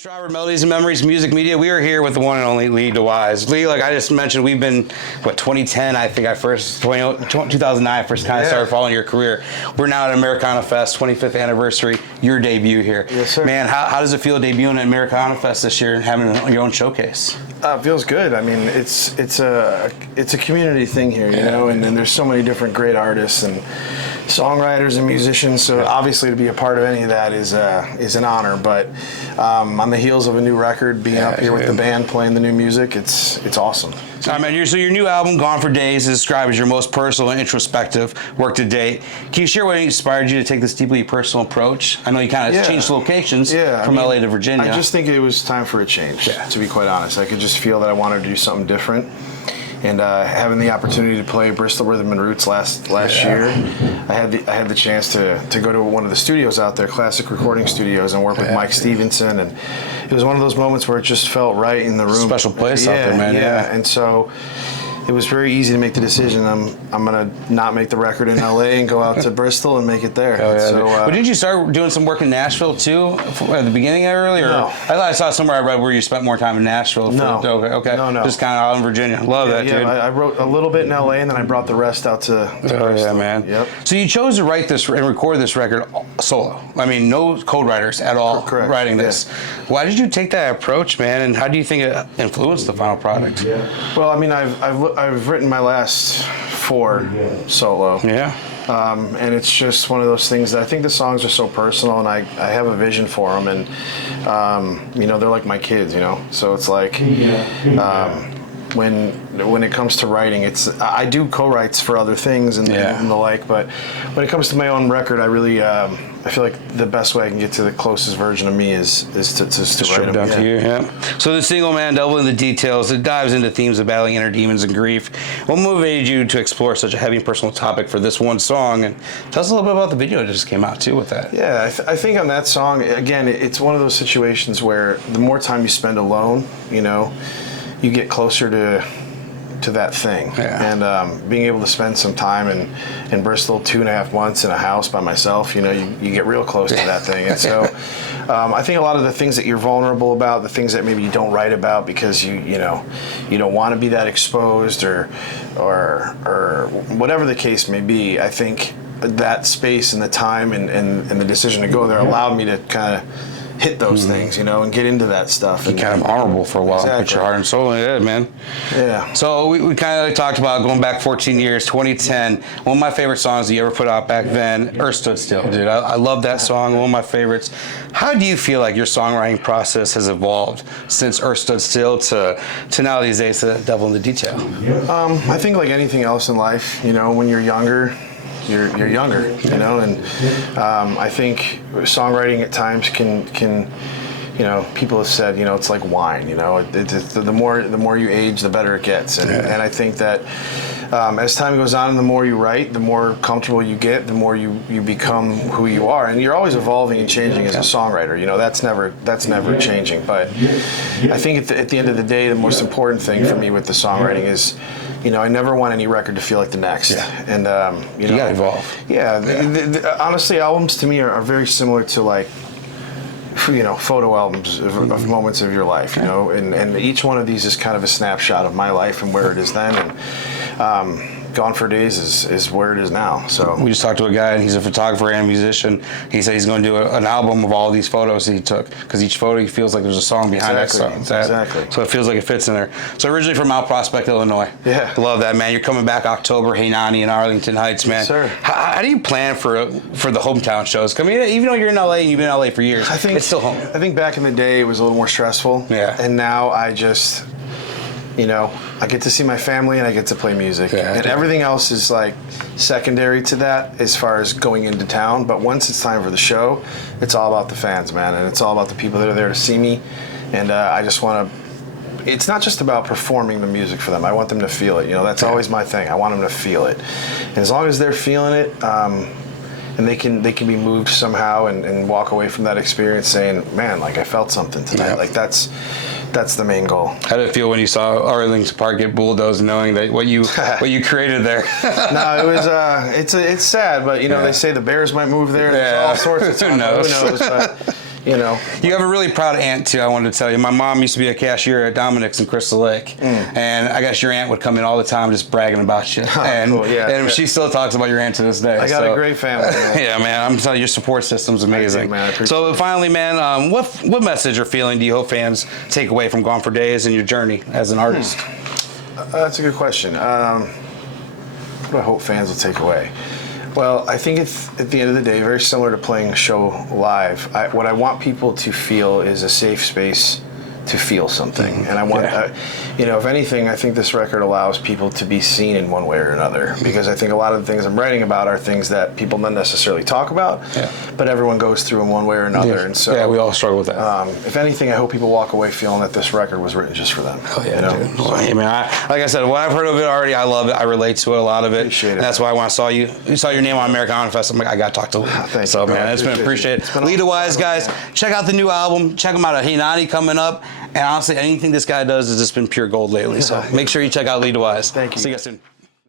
Shriver, Melodies and Memories, Music Media. We are here with the one and only Lee DeWise. Lee, like I just mentioned, we've been, 2010, I think 2009, I first kind of started following your career. We're now at Americana Fest, 25th anniversary, your debut here. Yes, sir. Man, how does it feel debuting at Americana Fest this year and having your own showcase? It feels good. I mean, it's a community thing here, you know, and there's so many different great artists and songwriters and musicians. So obviously, to be a part of any of that is an honor. But on the heels of a new record, being up here with the band playing the new music, it's awesome. So, your new album, Gone for Days, is described as your most personal and introspective work to date. Can you share what inspired you to take this deeply personal approach? I know you kind of changed locations from LA to Virginia. I just think it was time for a change, to be quite honest. I could just feel that I wanted to do something different. And having the opportunity to play Bristol Rhythm and Roots last year, I had the chance to go to one of the studios out there, classic recording studios, and work with Mike Stevenson. And it was one of those moments where it just felt right in the room. Special place out there, man. Yeah. And so it was very easy to make the decision. I'm gonna not make the record in LA and go out to Bristol and make it there. But did you start doing some work in Nashville too at the beginning early? Or No. I thought I saw somewhere I read where you spent more time in Nashville. No. Okay. No. Just kind of out in Virginia. Love that, dude. I wrote a little bit in LA and then I brought the rest out to Bristol. Yeah, man. Yep. So you chose to write this and record this record solo. I mean, no co-writers at all writing this. Why did you take that approach, man? And how do you think it influenced the final product? Well, I mean, I've written my last 4 solo. Yeah. And it's just one of those things that I think the songs are so personal, and I have a vision for them, and they're like my kids, you know. So it's like when it comes to writing, I do co-writes for other things and the like, but when it comes to my own record, I really I feel like the best way I can get to the closest version of me is to write them. Down to you, So the single, man, Devil in the Details, it dives into themes of battling inner demons and grief. What motivated you to explore such a heavy and personal topic for this one song? And tell us a little bit about the video that just came out too with that. Yeah, I think on that song, again, it's one of those situations where the more time you spend alone, you know, you get closer to that thing. And being able to spend some time in Bristol, 2.5 months in a house by myself, you know, you get real close to that thing. And so I think a lot of the things that you're vulnerable about, the things that maybe you don't write about because you don't want to be that exposed or whatever the case may be, I think that space and the time and the decision to go there allowed me to kind of hit those things, you know, and get into that stuff. And kind of honorable for a while. Put your heart and soul in it, man. Yeah. So we kind of talked about going back 14 years, 2010. One of my favorite songs that you ever put out back then, Earth Stood Still, dude. I love that song, one of my favorites. How do you feel like your songwriting process has evolved since Earth Stood Still to now these days, the Devil in the Detail? I think like anything else in life, you know, when you're younger, you're younger, you know, and I think songwriting at times can you know, people have said, you know, it's like wine, you know, the more you age, the better it gets, and I think that as time goes on and the more you write, the more comfortable you get, the more you become who you are, and you're always evolving and changing as a songwriter, you know, that's never changing. But I think at the end of the day, the most important thing for me with the songwriting is, you know, I never want any record to feel like the next. And you gotta evolve. Honestly, albums to me are very similar to like, you know, photo albums of moments of your life, you know, and each one of these is kind of a snapshot of my life and where it is then, and Gone for Days is where it is now. So we just talked to a guy, and he's a photographer and a musician. He said he's going to do an album of all these photos he took, because each photo he feels like there's a song behind that song. Exactly. So it feels like it fits in there. So originally from Mount Prospect, Illinois. Yeah. Love that, man. You're coming back October, Hey Nani in Arlington Heights, man. Yes, sir. How do you plan for the hometown shows? I mean, even though you're in LA and you've been in LA for years, it's still home. I think back in the day it was a little more stressful. And now I just, you know, I get to see my family and I get to play music. And everything else is like secondary to that as far as going into town. But once it's time for the show, it's all about the fans, man. And it's all about the people that are there to see me. And I just want to, it's not just about performing the music for them. I want them to feel it. You know, that's always my thing. I want them to feel it. And as long as they're feeling it, and they can be moved somehow and walk away from that experience saying, man, like I felt something tonight. Like that's the main goal. How did it feel when you saw Arlington Park get bulldozed, knowing that what you created there? No, it was it's sad, but you know they say the Bears might move there. There's all sorts of stuff. Who knows? But You know. You have a really proud aunt too. I wanted to tell you. My mom used to be a cashier at Dominic's in Crystal Lake, and I guess your aunt would come in all the time just bragging about you. And, cool, yeah. and she still talks about your aunt to this day. I got a great family. Man. Yeah, man. I'm telling you, your support system's amazing. Man, I appreciate so it. finally, man, what message or feeling do you hope fans take away from Gone for Days and your journey as an artist? That's a good question. What do I hope fans will take away? Well, I think it's, at the end of the day, very similar to playing a show live. What I want people to feel is a safe space to feel something. And I want, you know, if anything, I think this record allows people to be seen in one way or another. Because I think a lot of the things I'm writing about are things that people don't necessarily talk about, but everyone goes through in one way or another. And so, we all struggle with that. If anything, I hope people walk away feeling that this record was written just for them. Oh, yeah, you know? dude. Well, hey, man, like I said, what I've heard of it already, I love it. I relate to it, a lot of it. Appreciate it. And that's why when I saw you saw your name on American Honor Fest, I'm like, I got to talk to Lee. Thank so, you, bro. man, it's been appreciated. Leader-wise, guys, check out the new album. Check him out at Hinani coming up. And honestly, anything this guy does has just been pure gold lately. So make sure you check out Leader-wise. Thank you. See you guys soon.